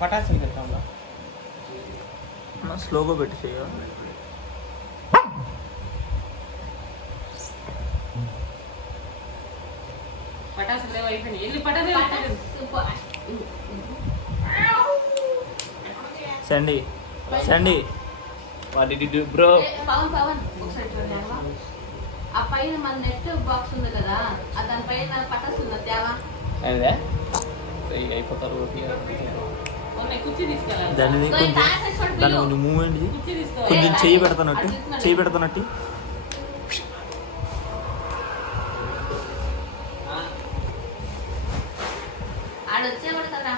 పటాసులు పెట్టాలా స్లోగా పెట్టి చేయ పటాసులు అయిపోయినాయి. ఎల్లి పటాసు సండి సండి what did you do bro? Pawan ఒకసారి చూడండి. ఆ పైన మన నెట్ బాక్స్ ఉంది కదా, దానిపైన పటాసు ఉంది తేవా. అదే అయిపోతారు. కుర్చీ తీసుకెళ్ళాలి. దాన్ని కొంచెం మూవ్మెంట్ కుర్చీ తీసుకో. కొంచెం చెయ్యి పెడుతున్నట్టు ఆడొచ్చేవాడు కదా.